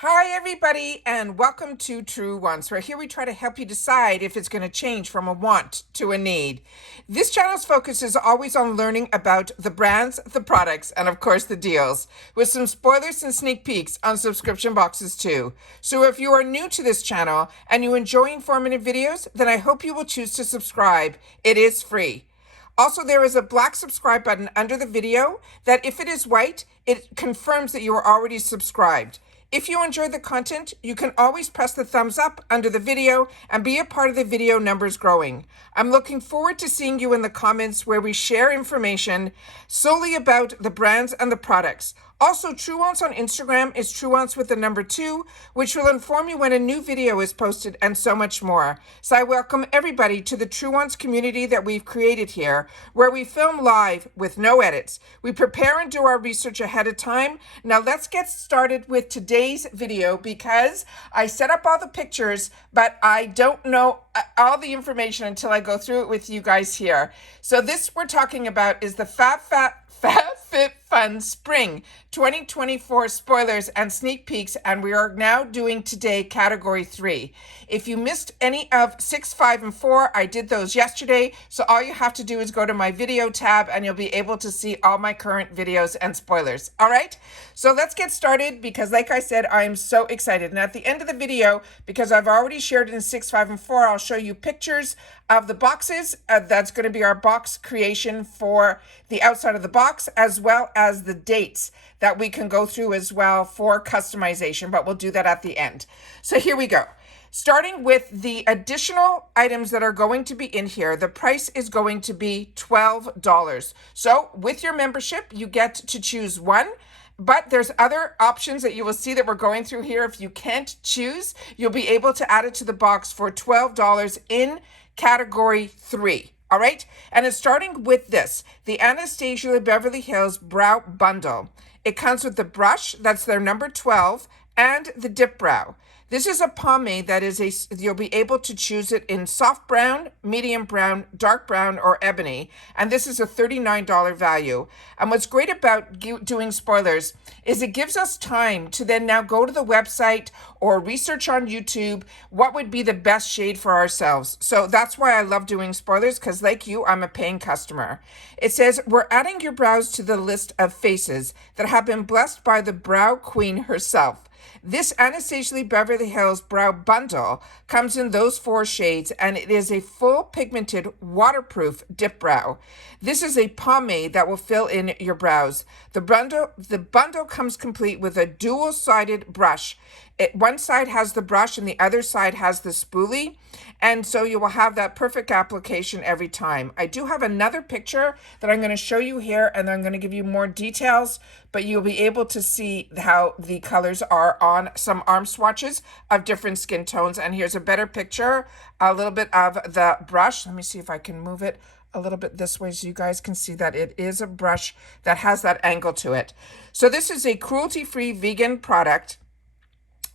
Hi everybody and welcome to Truewants, where here we try to help you decide if it's going to change from a want to a need. This channel's focus is always on learning about the brands, the products, and of course the deals, with some spoilers and sneak peeks on subscription boxes too. So if you are new to this channel and you enjoy informative videos, then I hope you will choose to subscribe. It is free. Also, there is a black subscribe button under the video that if it is white, it confirms that you are already subscribed. If you enjoy the content, you can always press the thumbs up under the video and be a part of the video numbers growing. I'm looking forward to seeing you in the comments where we share information solely about the brands and the products. Also, Truewants on Instagram is Truewants with the number 2, which will inform you when a new video is posted and so much more. So I welcome everybody to the Truewants community that we've created here, where we film live with no edits. We prepare and do our research ahead of time. Now let's get started with today's video because I set up all the pictures, but I don't know all the information until I go through it with you guys here. So this we're talking about is the FabFitFun Spring 2024 spoilers and sneak peeks, and we are now doing today category 3. If you missed any of 6, 5, and 4, I did those yesterday, so all you have to do is go to my video tab and you'll be able to see all my current videos and spoilers. All right, so let's get started because like I said, I am so excited. And at the end of the video, because I've already shared it in 6, 5, and 4, I'll show you pictures of the boxes. That's going to be our box creation for the outside of the box, as well as the dates that we can go through as well for customization, but we'll do that at the end. So here we go. Starting with the additional items that are going to be in here, the price is going to be $12. So with your membership, you get to choose one. But there's other options that you will see that we're going through here. If you can't choose, you'll be able to add it to the box for $12 in category 3. All right. And it's starting with this, the Anastasia Beverly Hills Brow Bundle. It comes with the brush, that's their number 12, and the dip brow. This is a pomade that is you'll be able to choose it in soft brown, medium brown, dark brown, or ebony. And this is a $39 value. And what's great about doing spoilers is it gives us time to then now go to the website or research on YouTube what would be the best shade for ourselves. So that's why I love doing spoilers, because like you, I'm a paying customer. It says, we're adding your brows to the list of faces that have been blessed by the brow queen herself. This Anastasia Beverly Hills Brow Bundle comes in those 4 shades, and it is a full pigmented waterproof dip brow. This is a pomade that will fill in your brows. The bundle comes complete with a dual-sided brush. One side has the brush and the other side has the spoolie. And so you will have that perfect application every time. I do have another picture that I'm going to show you here, and I'm going to give you more details, but you'll be able to see how the colors are on some arm swatches of different skin tones. And here's a better picture, a little bit of the brush. Let me see if I can move it a little bit this way so you guys can see that it is a brush that has that angle to it. So this is a cruelty-free vegan product.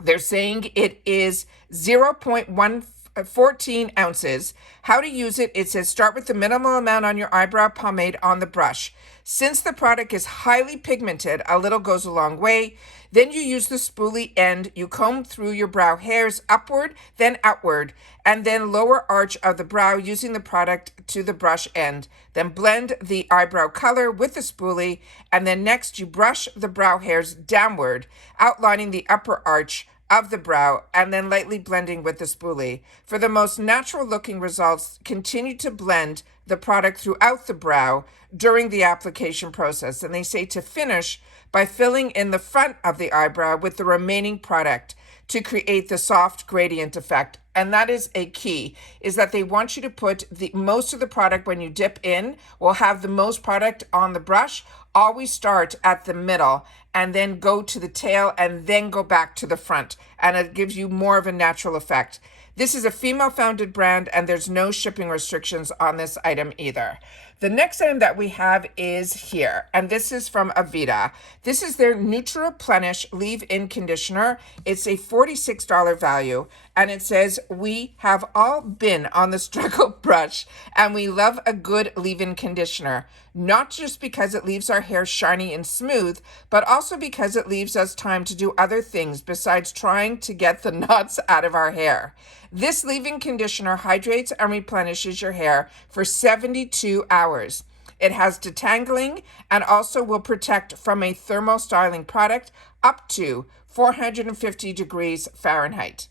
They're saying it is 0.14 ounces. How to use it, it says start with the minimal amount on your eyebrow pomade on the brush. Since the product is highly pigmented, a little goes a long way. Then you use the spoolie end. You comb through your brow hairs upward, then outward, and then lower arch of the brow using the product to the brush end. Then blend the eyebrow color with the spoolie, and then next you brush the brow hairs downward, outlining the upper arch of the brow, and then lightly blending with the spoolie. For the most natural looking results, continue to blend the product throughout the brow during the application process. And they say to finish by filling in the front of the eyebrow with the remaining product to create the soft gradient effect. And that is a key, is that they want you to put the most of the product when you dip in, will have the most product on the brush. Always start at the middle and then go to the tail and then go back to the front. And it gives you more of a natural effect. This is a female-founded brand, and there's no shipping restrictions on this item either. The next item that we have is here, and this is from Aveda. This is their Nutriplenish Leave-In Conditioner. It's a $46 value, and it says, we have all been on the struggle brush, and we love a good leave-in conditioner. Not just because it leaves our hair shiny and smooth, but also because it leaves us time to do other things besides trying to get the knots out of our hair. This leave-in conditioner hydrates and replenishes your hair for 72 hours. It has detangling and also will protect from a thermal styling product up to 450 degrees Fahrenheit.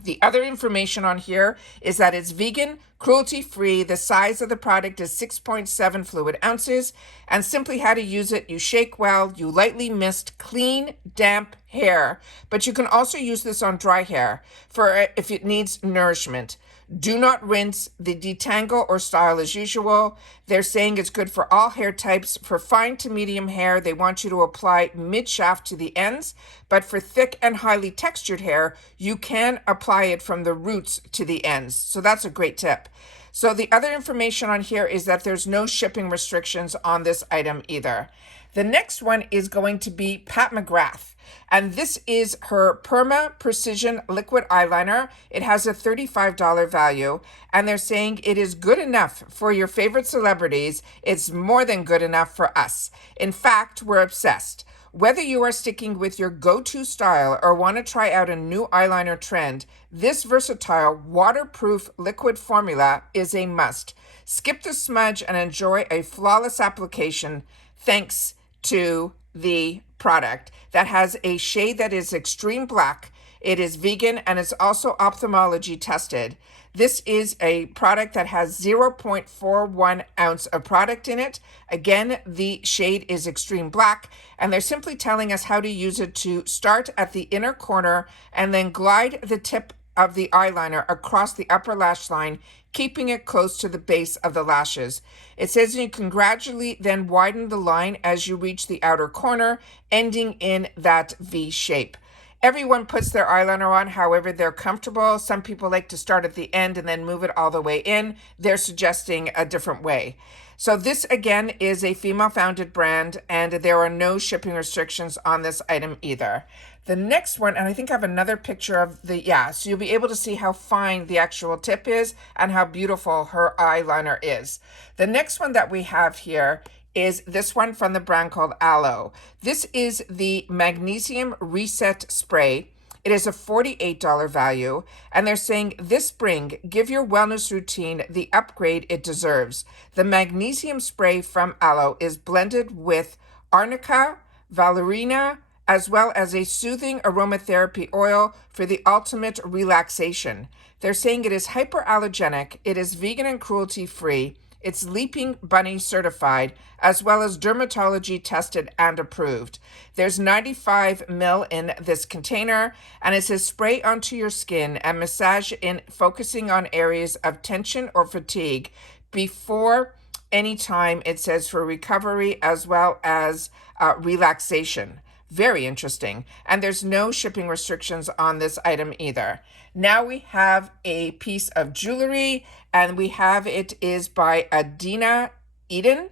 The other information on here is that it's vegan, cruelty-free. The size of the product is 6.7 fluid ounces. And simply how to use it: you shake well, you lightly mist clean, damp hair. But you can also use this on dry hair for if it needs nourishment. Do not rinse. The detangle or style as usual. They're saying it's good for all hair types. For fine to medium hair, they want you to apply mid-shaft to the ends. But for thick and highly textured hair, you can apply it from the roots to the ends. So that's a great tip. So the other information on here is that there's no shipping restrictions on this item either. The next one is going to be Pat McGrath. And this is her Perma Precision Liquid Eyeliner. It has a $35 value. And they're saying it is good enough for your favorite celebrities. It's more than good enough for us. In fact, we're obsessed. Whether you are sticking with your go-to style or want to try out a new eyeliner trend, this versatile waterproof liquid formula is a must. Skip the smudge and enjoy a flawless application thanks to the product that has a shade that is extreme black. It is vegan and it's also ophthalmology tested. This is a product that has 0.41 ounce of product in it. Again, the shade is extreme black, and they're simply telling us how to use it to start at the inner corner and then glide the tip of the eyeliner across the upper lash line, keeping it close to the base of the lashes. It says you can gradually then widen the line as you reach the outer corner, ending in that V shape. Everyone puts their eyeliner on however they're comfortable. Some people like to start at the end and then move it all the way in. They're suggesting a different way. So this, again, is a female-founded brand, and there are no shipping restrictions on this item either. The next one, and I think I have another picture of so you'll be able to see how fine the actual tip is and how beautiful her eyeliner is. The next one that we have here is this one from the brand called Aloe. This is the Magnesium Reset Spray. It is a $48 value, and they're saying this spring, give your wellness routine the upgrade it deserves. The magnesium spray from Aloe is blended with arnica, valeriana, as well as a soothing aromatherapy oil for the ultimate relaxation. They're saying it is hyperallergenic, it is vegan and cruelty-free, it's Leaping Bunny certified, as well as dermatology tested and approved. There's 95 ml in this container, and it says spray onto your skin and massage in, focusing on areas of tension or fatigue before any time, it says, for recovery as well as relaxation. Very interesting. And there's no shipping restrictions on this item either. Now we have a piece of jewelry, and it is by Adina Eden.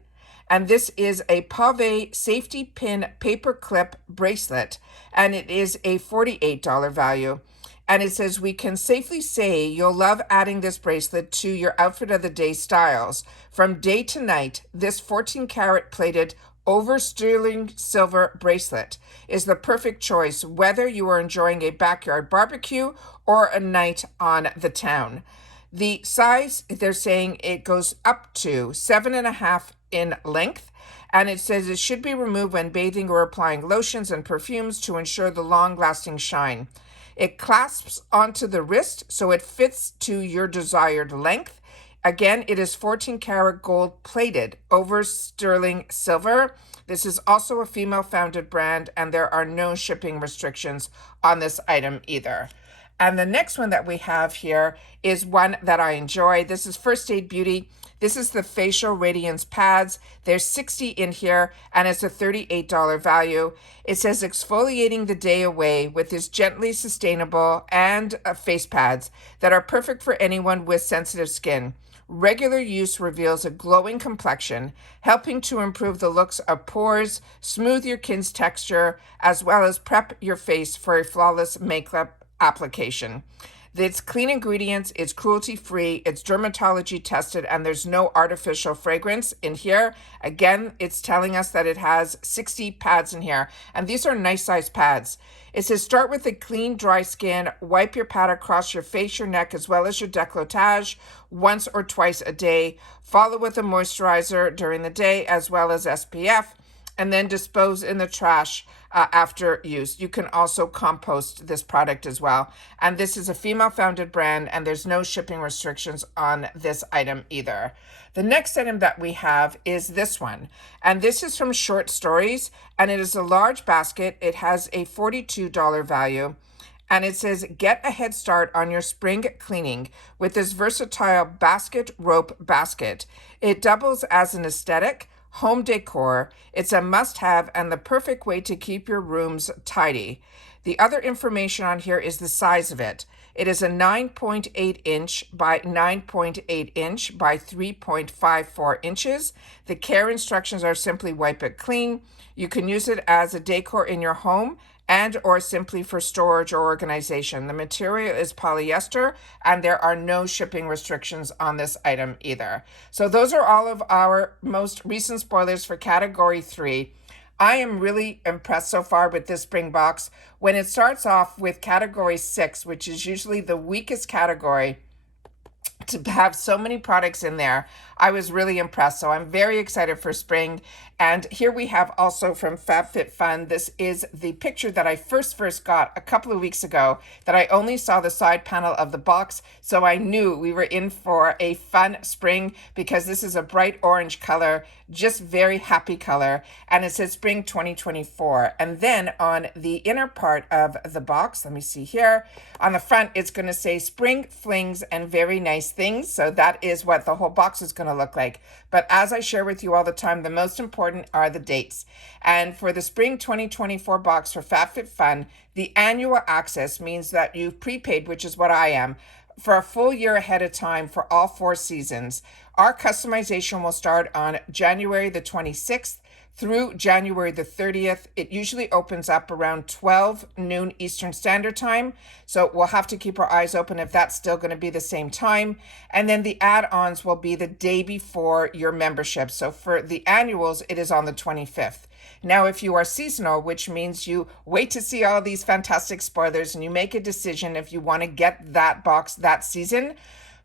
And this is a Pave safety pin paper clip bracelet, and it is a $48 value. And it says, we can safely say you'll love adding this bracelet to your outfit of the day styles. From day to night, this 14-karat plated over sterling silver bracelet is the perfect choice, whether you are enjoying a backyard barbecue or a night on the town. The size, they're saying it goes up to 7.5 in length, and it says it should be removed when bathing or applying lotions and perfumes to ensure the long-lasting shine. It clasps onto the wrist so it fits to your desired length. Again, it is 14-karat gold plated over sterling silver. This is also a female-founded brand, and there are no shipping restrictions on this item either. And the next one that we have here is one that I enjoy. This is First Aid Beauty. This is the Facial Radiance Pads. There's 60 in here, and it's a $38 value. It says exfoliating the day away with this gently sustainable and face pads that are perfect for anyone with sensitive skin. Regular use reveals a glowing complexion, helping to improve the looks of pores, smooth your skin's texture, as well as prep your face for a flawless makeup application. It's clean ingredients, it's cruelty-free, it's dermatology tested, and there's no artificial fragrance in here. Again, it's telling us that it has 60 pads in here, and these are nice size pads. It says start with a clean, dry skin, wipe your pad across your face, your neck, as well as your décolletage once or twice a day. Follow with a moisturizer during the day, as well as SPF, and then dispose in the trash after use. You can also compost this product as well. And this is a female-founded brand, and there's no shipping restrictions on this item either. The next item that we have is this one, and this is from Short Stories, and it is a large basket. It has a $42 value. And it says, get a head start on your spring cleaning with this versatile basket rope basket. It doubles as an aesthetic, home decor. It's a must-have and the perfect way to keep your rooms tidy. The other information on here is the size of it. It is a 9.8 inch by 9.8 inch by 3.54 inches. The care instructions are simply wipe it clean. You can use it as a decor in your home and or simply for storage or organization. The material is polyester, and there are no shipping restrictions on this item either. So those are all of our most recent spoilers for category 3. I am really impressed so far with this spring box. When it starts off with category 6, which is usually the weakest category, to have so many products in there, I was really impressed. So I'm very excited for spring. And here we have also from FabFitFun. This is the picture that I first got a couple of weeks ago that I only saw the side panel of the box. So I knew we were in for a fun spring because this is a bright orange color, just very happy color. And it says spring 2024. And then on the inner part of the box, let me see here, on the front, it's going to say spring flings and very nice things. So that is what the whole box is going to look like. But as I share with you all the time, the most important are the dates. And for the spring 2024 box for FabFitFun, the annual access means that you've prepaid, which is what I am, for a full year ahead of time for all 4 seasons. Our customization will start on January the 26th through January the 30th. It usually opens up around 12 noon Eastern Standard Time. So we'll have to keep our eyes open if that's still going to be the same time. And then the add-ons will be the day before your membership. So for the annuals, it is on the 25th. Now, if you are seasonal, which means you wait to see all these fantastic spoilers and you make a decision if you want to get that box that season,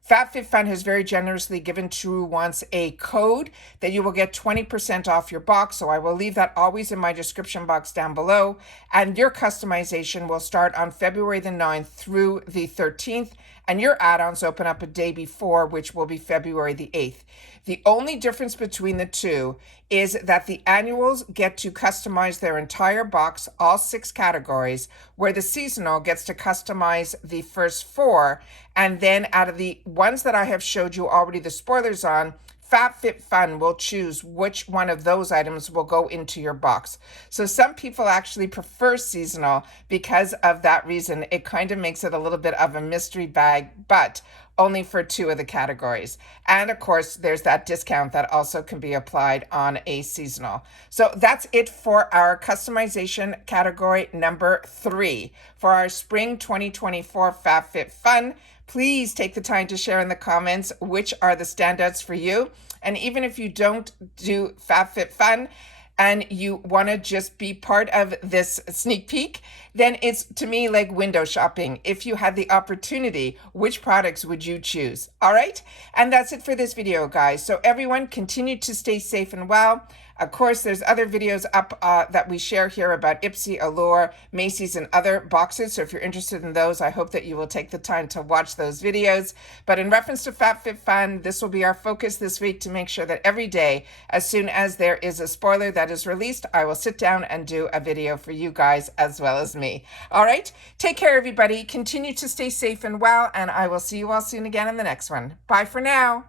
FabFitFun has very generously given Truewants a code that you will get 20% off your box. So I will leave that always in my description box down below. And your customization will start on February the 9th through the 13th. And your add-ons open up a day before, which will be February the 8th. The only difference between the two is that the annuals get to customize their entire box, all 6 categories, where the seasonal gets to customize the first 4. And then out of the ones that I have showed you already the spoilers on, FabFitFun will choose which one of those items will go into your box. So some people actually prefer seasonal because of that reason. It kind of makes it a little bit of a mystery bag, but only for 2 of the categories. And of course, there's that discount that also can be applied on a seasonal. So that's it for our customization category number 3 for our spring 2024 FabFitFun. Please take the time to share in the comments which are the standouts for you. And even if you don't do FabFitFun and you want to just be part of this sneak peek, then it's to me like window shopping. If you had the opportunity, which products would you choose? All right. And that's it for this video, guys. So everyone continue to stay safe and well. Of course, there's other videos up that we share here about Ipsy, Allure, Macy's, and other boxes. So if you're interested in those, I hope that you will take the time to watch those videos. But in reference to FabFitFun, this will be our focus this week to make sure that every day, as soon as there is a spoiler that is released, I will sit down and do a video for you guys as well as me. All right, take care, everybody. Continue to stay safe and well, and I will see you all soon again in the next one. Bye for now.